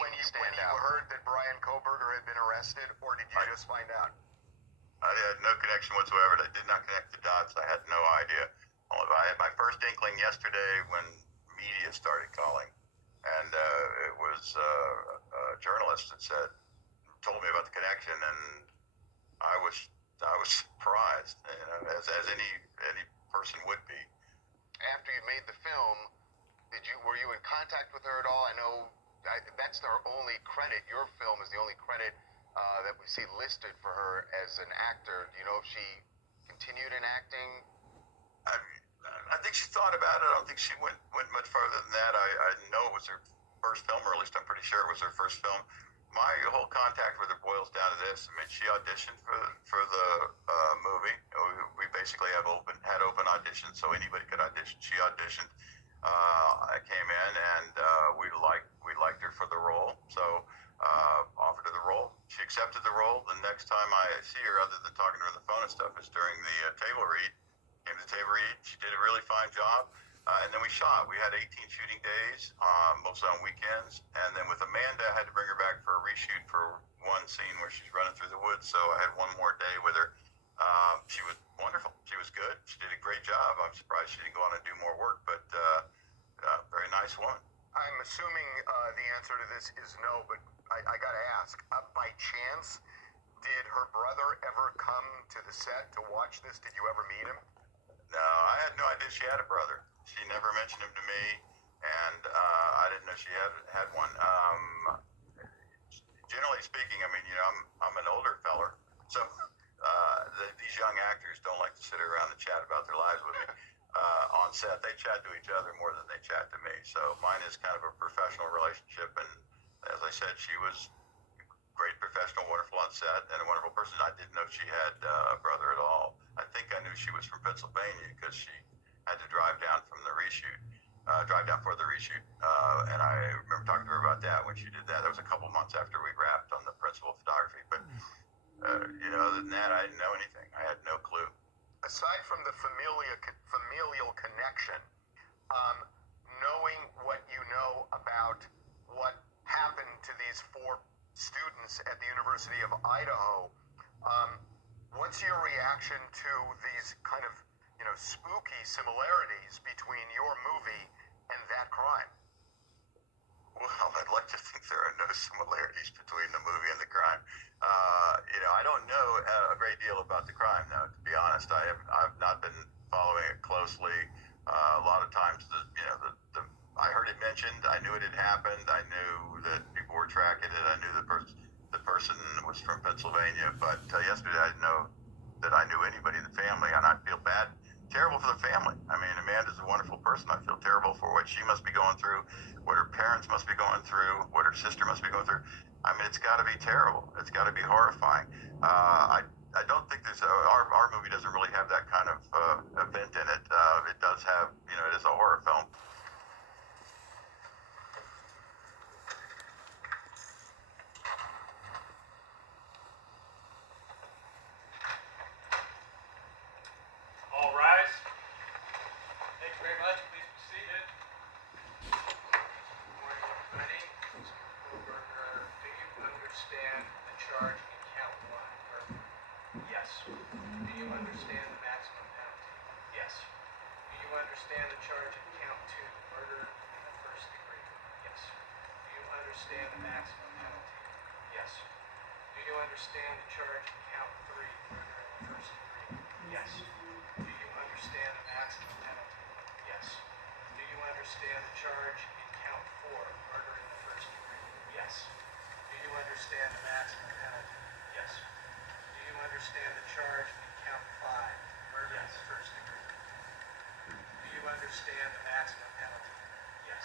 when you heard that Bryan Kohberger had been arrested, or did you just find out? I had no connection whatsoever. I did not connect the dots. I had no idea. I had my first inkling yesterday when media started calling, and it was a journalist that told me about the connection, and I was surprised, as any person would be. After you made the film, were you in contact with her at all? I know that's her only credit. Your film is the only credit that we see listed for her as an actor. Do you know if she continued in acting? I think she thought about it. I don't think she went much farther than that. I know it was her first film, or at least I'm pretty sure it was her first film. My whole contact with her boils down to this. I mean, she auditioned for the movie. We basically had open auditions, so anybody could audition. She auditioned. I came in, and we liked her for the role, so offered her the role. She accepted the role. The next time I see her, other than talking to her on the phone and stuff, is during the table read. Came to the table read. She did a really fine job. And then we shot. We had 18 shooting days, mostly on weekends. And then with Amanda, I had to bring her back for a reshoot for one scene where she's running through the woods. So I had one more day with her. She was wonderful. She was good. She did a great job. I'm surprised she didn't go on and do more work, but very nice woman. I'm assuming the answer to this is no, but I got to ask. By chance, did her brother ever come to the set to watch this? Did you ever meet him? No, I had no idea she had a brother. She never mentioned him to me, and I didn't know she had one. Generally speaking, I mean, I'm an older feller, so these young actors don't like to sit around and chat about their lives with me. On set, they chat to each other more than they chat to me. So mine is kind of a professional relationship, and as I said, she was great professional, wonderful on set, and a wonderful person. I didn't know she had a brother at all. I think I knew she was from Pennsylvania because she had to drive down for the reshoot. And I remember talking to her about that when she did that. That was a couple months after we wrapped on the principal photography. But, other than that, I didn't know anything. I had no clue. Aside from the familial connection, knowing what you know about what happened to these 4 students at the University of Idaho, what's your reaction to these kind of, spooky similarities between your movie and that crime? Well, I'd like to think there are no similarities between the movie and the crime. I don't know a great deal about the crime, though. To be honest, I've not been following it closely. A lot of times, I heard it mentioned. I knew it had happened. I knew that people were tracking it. I knew the person was from Pennsylvania. But yesterday, I didn't know that I knew anybody in the family, and I feel terrible for the family. I mean, Amanda's a wonderful person. I feel terrible for what she must be going through, what her parents must be going through, what her sister must be going through. I mean, it's got to be terrible. It's got to be horrifying. I don't think our movie doesn't really have that kind of event in it. It does have, it is a horror film. All rise. Thank you very much. Please be seated. Good morning, everybody. Mr. Kohberger, do you understand the charge in count 1? Yes. Do you understand the maximum penalty? Yes. Do you understand the charge in count 2, murder in the first degree? Yes. Do you understand the maximum penalty? Yes. Do you understand the charge in count 3, murder in the first degree? Yes. Do you understand the maximum penalty? Yes. Do you understand the charge in count 4, murder in the first degree? Yes. Do you understand the maximum penalty? Yes. Do you understand the charge in count 5, murder in the first degree? Do you understand the maximum penalty? Yes.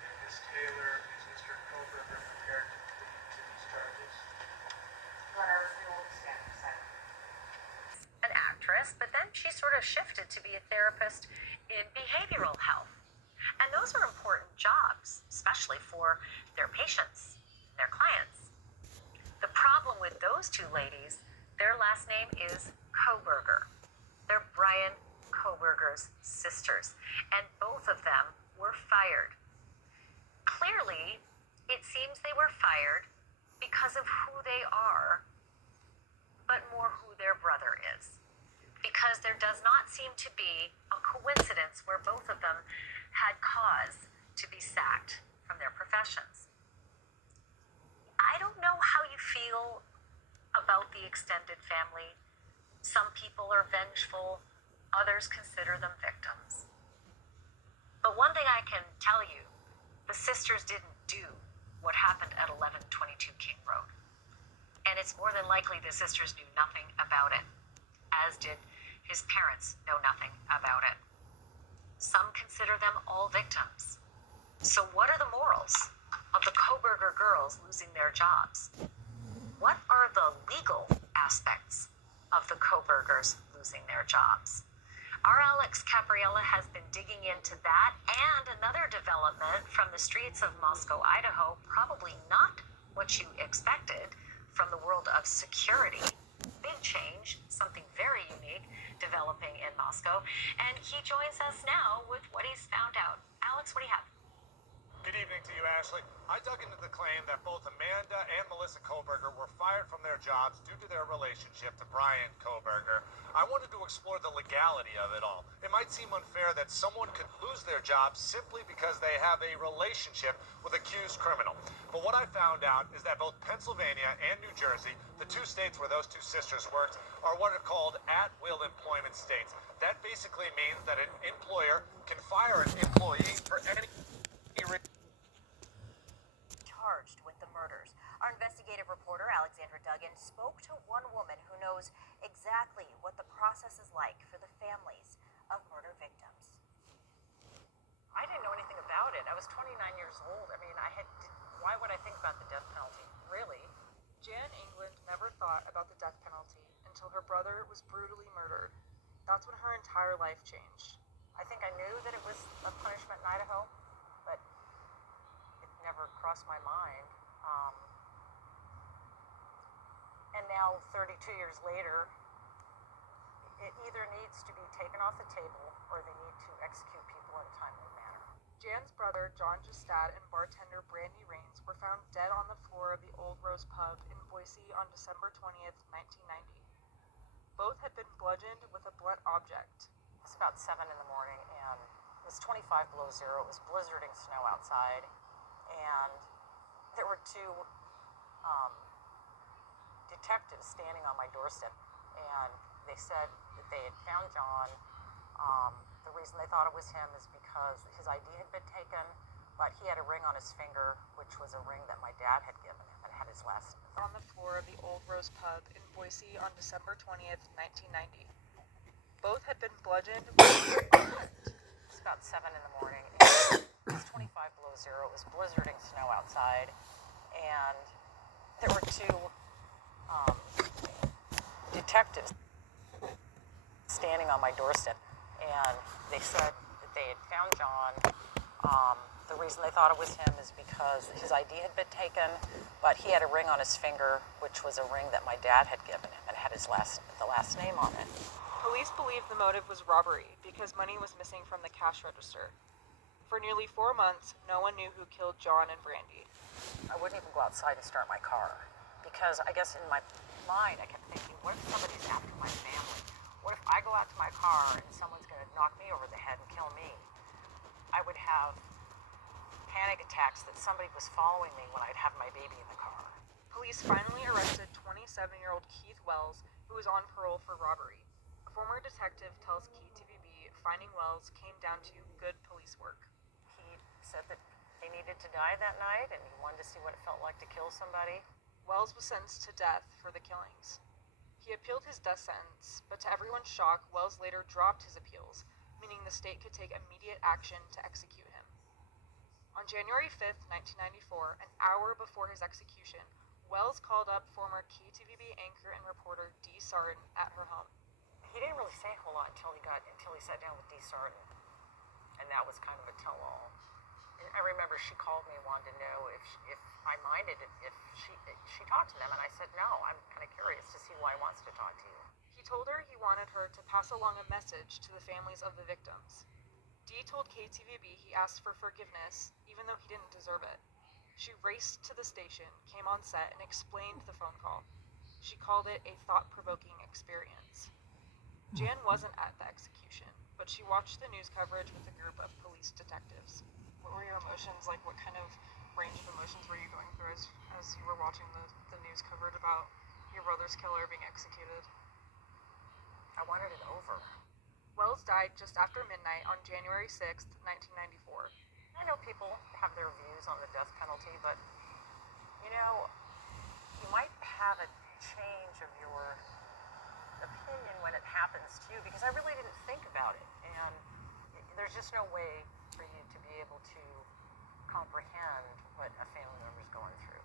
And Ms. Taylor, is Mr. Kohberger prepared to plead to these charges? Your Honor, we will stand for second. An actress, but then she sort of shifted to be a therapist in behavioral health. And those are important jobs, especially for their patients, their clients. The problem with those 2 ladies, their last name is Kohberger. They're Bryan Kohberger's sisters, and both of them were fired. Clearly, It seems they were fired because of who they are, but more who their brother is. Because there does not seem to be a coincidence where both of them had cause to be sacked from their professions. I don't know how you feel about the extended family. Some people are vengeful, others consider them victims. But one thing I can tell you, the sisters didn't do what happened at 1122 King Road. And it's more than likely the sisters knew nothing about it, as did his parents know nothing about it. Some consider them all victims. So what are the morals of the Kohberger girls losing their jobs? What are the legal aspects of the Kohbergers losing their jobs? Our Alex Capriella has been digging into that and another development from the streets of Moscow, Idaho, probably not what you expected from the world of security. Big change, something very unique developing in Moscow. And he joins us now with what he's found out. Alex, what do you have? Good evening to you, Ashley. I dug into the claim that both Amanda and Melissa Kohberger were fired from their jobs due to their relationship to Bryan Kohberger. I wanted to explore the legality of it all. It might seem unfair that someone could lose their job simply because they have a relationship with an accused criminal. But what I found out is that both Pennsylvania and New Jersey, the two states where those two sisters worked, are what are called at-will employment states. That basically means that an employer can fire an employee for any reason. Charged with the murders. Our investigative reporter, Alexandra Duggan, spoke to one woman who knows exactly what the process is like for the families of murder victims. I didn't know anything about it. I was 29 years old. I mean, why would I think about the death penalty? Really? Jan England never thought about the death penalty until her brother was brutally murdered. That's when her entire life changed. I think I knew that it was a punishment in Idaho, but it never crossed my mind. And now, 32 years later, it either needs to be taken off the table or they need to execute people in a timely manner. Jan's brother, John Justad, and bartender Brandy Rains were found dead on the floor of the Old Rose Pub in Boise on December 20th, 1990. Both had been bludgeoned with a blunt object. It was about 7 in the morning, and it was 25 below zero. It was blizzarding snow outside, and there were two detectives standing on my doorstep, and they said that they had found John. The reason they thought it was him is because his ID had been taken, but he had a ring on his finger, which was a ring that my dad had given him and had his last name. On the floor of the Old Rose Pub in Boise on December 20th, 1990. Both had been bludgeoned. It's about 7 in the morning, and it was 25 below zero. It was blizzarding snow outside, and there were two detectives standing on my doorstep, and they said that they had found John. The reason they thought it was him is because his ID had been taken, but he had a ring on his finger, which was a ring that my dad had given him and had the last name on it. Police believe the motive was robbery because money was missing from the cash register. For nearly 4 months, no one knew who killed John and Brandy. I wouldn't even go outside and start my car because I guess in my mind I kept thinking, what if somebody's after my family? What if I go out to my car and someone's going to knock me over the head and kill me? I would have panic attacks that somebody was following me when I'd have my baby in the car. Police finally arrested 27-year-old Keith Wells, who was on parole for robbery. A former detective tells KTVB finding Wells came down to good police work. He said that they needed to die that night and he wanted to see what it felt like to kill somebody. Wells was sentenced to death for the killings. He appealed his death sentence, but to everyone's shock, Wells later dropped his appeals, meaning the state could take immediate action to execute him. On January 5th, 1994, an hour before his execution, Wells called up former KTVB anchor and reporter Dee Sarton at her home. He didn't really say a whole lot until he sat down with Dee Sarton, and that was kind of a tell-all. And I remember she called me and wanted to know if I minded if she talked to them, and I said no. I'm kind of curious to see why he wants to talk to you. He told her he wanted her to pass along a message to the families of the victims. Dee told KTVB he asked for forgiveness, even though he didn't deserve it. She raced to the station, came on set, and explained the phone call. She called it a thought-provoking experience. Jan wasn't at the execution, but she watched the news coverage with a group of police detectives. What were your emotions? Like, what kind of range of emotions were you going through as you were watching the news coverage about your brother's killer being executed? I wanted it over. Wells died just after midnight on January 6th, 1994. I know people have their views on the death penalty, but, you know, you might have a change of your opinion when it happens to you, because I really didn't think about it, and there's just no way for you to be able to comprehend what a family member's going through.